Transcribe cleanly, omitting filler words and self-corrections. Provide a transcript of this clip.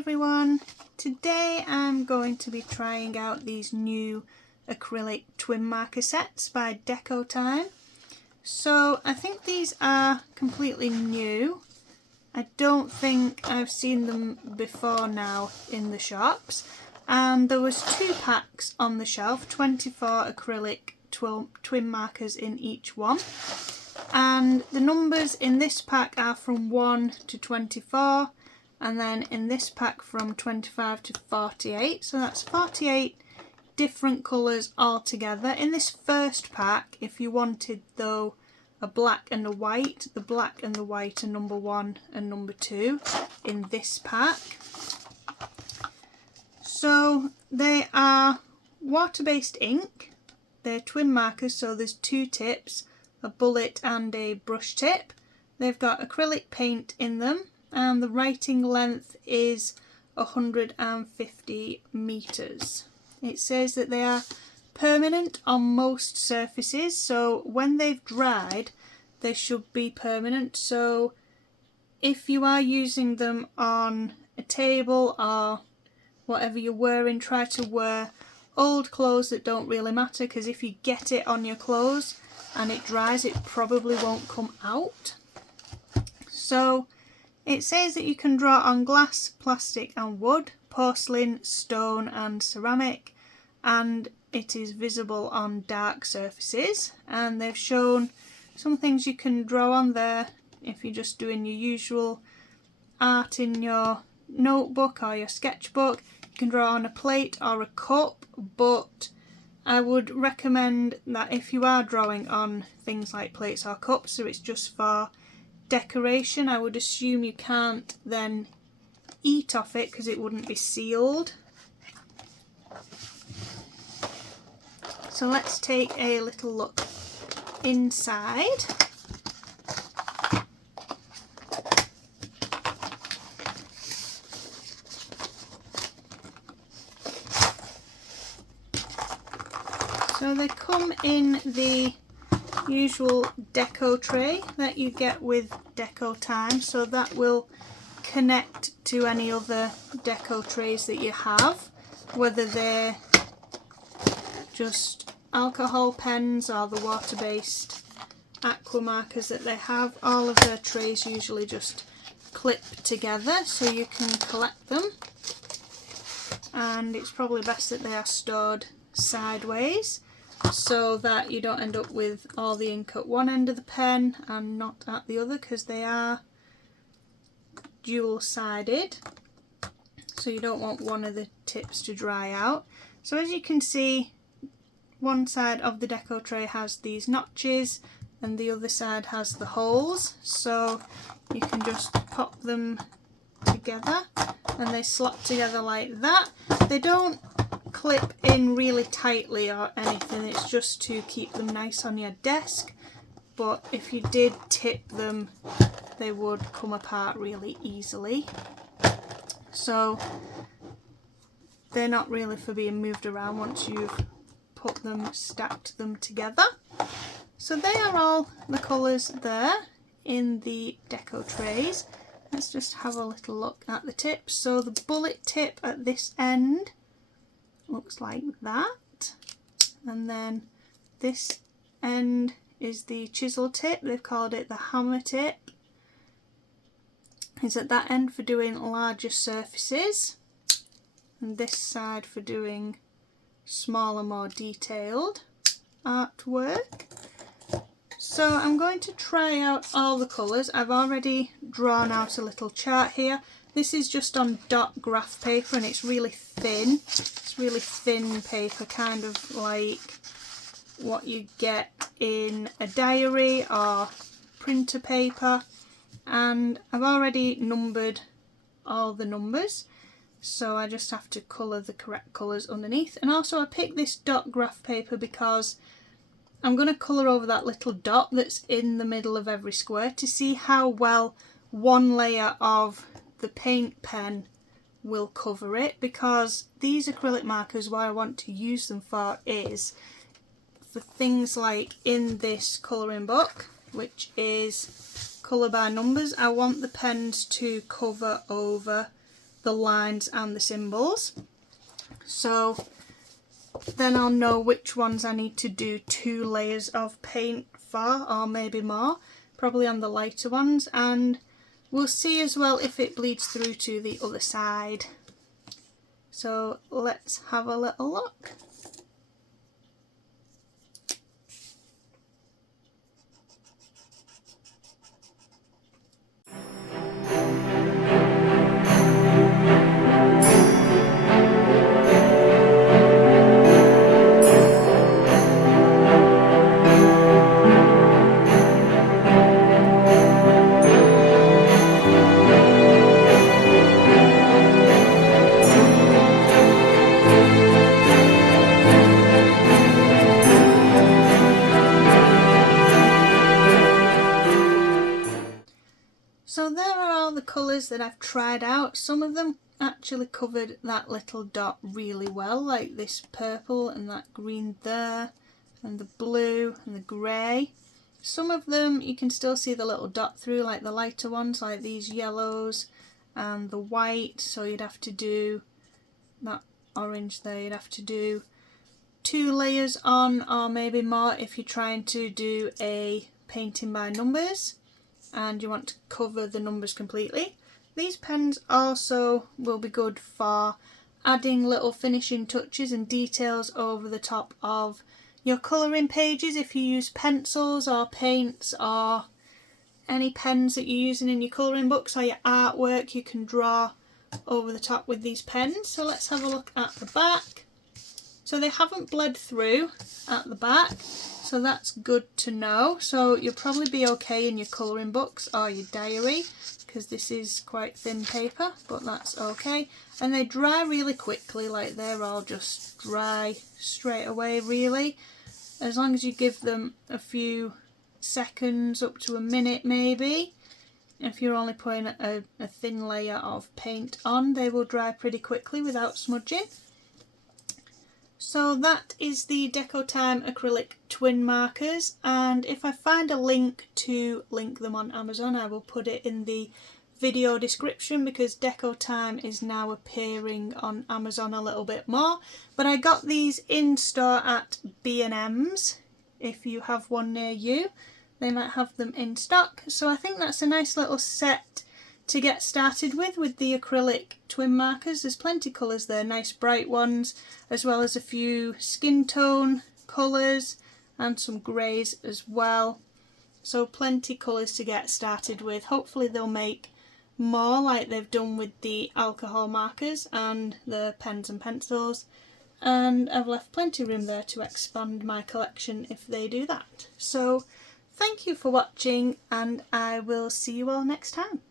everyone, today I'm going to be trying out these new acrylic twin marker sets by Decotime. So I think these are completely new. I don't think I've seen them before now in the shops, and there was 2 packs on the shelf, 24 acrylic twin markers in each one, and the numbers in this pack are from 1 to 24, and then in this pack from 25 to 48, so that's 48 different colours altogether. In this first pack, if you wanted though a black and a white, the black and the white are number 1 and number 2 in this pack. So they are water-based ink, they're twin markers, so there's 2 tips, a bullet and a brush tip. They've got acrylic paint in them, and the writing length is 150 meters. It says that they are permanent on most surfaces, so when they've dried they should be permanent. So if you are using them on a table or whatever you're wearing, try to wear old clothes that don't really matter, because if you get it on your clothes and it dries, it probably won't come out. So it says that you can draw on glass, plastic and wood, porcelain, stone and ceramic, and it is visible on dark surfaces. And they've shown some things you can draw on there if you're just doing your usual art in your notebook or your sketchbook. You can draw on a plate or a cup, but I would recommend that if you are drawing on things like plates or cups, so it's just for decoration, I would assume you can't then eat off it because it wouldn't be sealed. So let's take a little look inside. So they come in the usual Deco Tray that you get with Decotime, so that will connect to any other Deco Trays that you have, whether they're just alcohol pens or the water-based aqua markers that they have. All of their trays usually just clip together so you can collect them, and it's probably best that they are stored sideways so that you don't end up with all the ink at one end of the pen and not at the other, because they are dual-sided, so you don't want one of the tips to dry out. So as you can see, one side of the Deco Tray has these notches and the other side has the holes, so you can just pop them together and they slot together like that. They don't clip in really tightly or anything, it's just to keep them nice on your desk, but if you did tip them they would come apart really easily. So they're not really for being moved around once you've stacked them together. So they are all the colours there in the Deco Trays. Let's just have a little look at the tips. So the bullet tip at this end looks like that, and then this end is the chisel tip. They've called it the hammer tip. It's at that end for doing larger surfaces, and this side for doing smaller, more detailed artwork. So I'm going to try out all the colours. I've already drawn out a little chart here. This is just on dot graph paper and it's really thin. It's really thin paper, kind of like what you get in a diary or printer paper. And I've already numbered all the numbers, so I just have to colour the correct colours underneath. And also I picked this dot graph paper because I'm going to colour over that little dot that's in the middle of every square to see how well one layer of the paint pen will cover it, because these acrylic markers, what I want to use them for is for things like in this colouring book, which is colour by numbers. I want the pens to cover over the lines and the symbols. So then I'll know which ones I need to do 2 layers of paint for, or maybe more, probably on the lighter ones, and we'll see as well if it bleeds through to the other side. So let's have a little look. So there are all the colours that I've tried out. Some of them actually covered that little dot really well, like this purple and that green there, and the blue and the grey. Some of them you can still see the little dot through, like the lighter ones, like these yellows and the white. So you'd have to do that orange there, you'd have to do 2 layers on, or maybe more if you're trying to do a painting by numbers and you want to cover the numbers completely. These pens also will be good for adding little finishing touches and details over the top of your colouring pages if you use pencils or paints or any pens that you're using in your colouring books or your artwork. You can draw over the top with these pens. So let's have a look at the back. So they haven't bled through at the back, so that's good to know. So you'll probably be okay in your colouring books or your diary, because this is quite thin paper, but that's okay. And they dry really quickly, like they're all just dry straight away really. As long as you give them a few seconds, up to a minute maybe. If you're only putting a thin layer of paint on, they will dry pretty quickly without smudging. So that is the Decotime Acrylic twin markers, and if I find a link to link them on Amazon, I will put it in the video description, because Decotime is now appearing on Amazon a little bit more. But I got these in store at B&M's. If you have one near you, they might have them in stock. So I think that's a nice little set to get started with the acrylic twin markers. There's plenty of colours there, nice bright ones, as well as a few skin tone colours and some greys as well. So plenty colours to get started with. Hopefully they'll make more like they've done with the alcohol markers and the pens and pencils, and I've left plenty of room there to expand my collection if they do that. So thank you for watching, and I will see you all next time.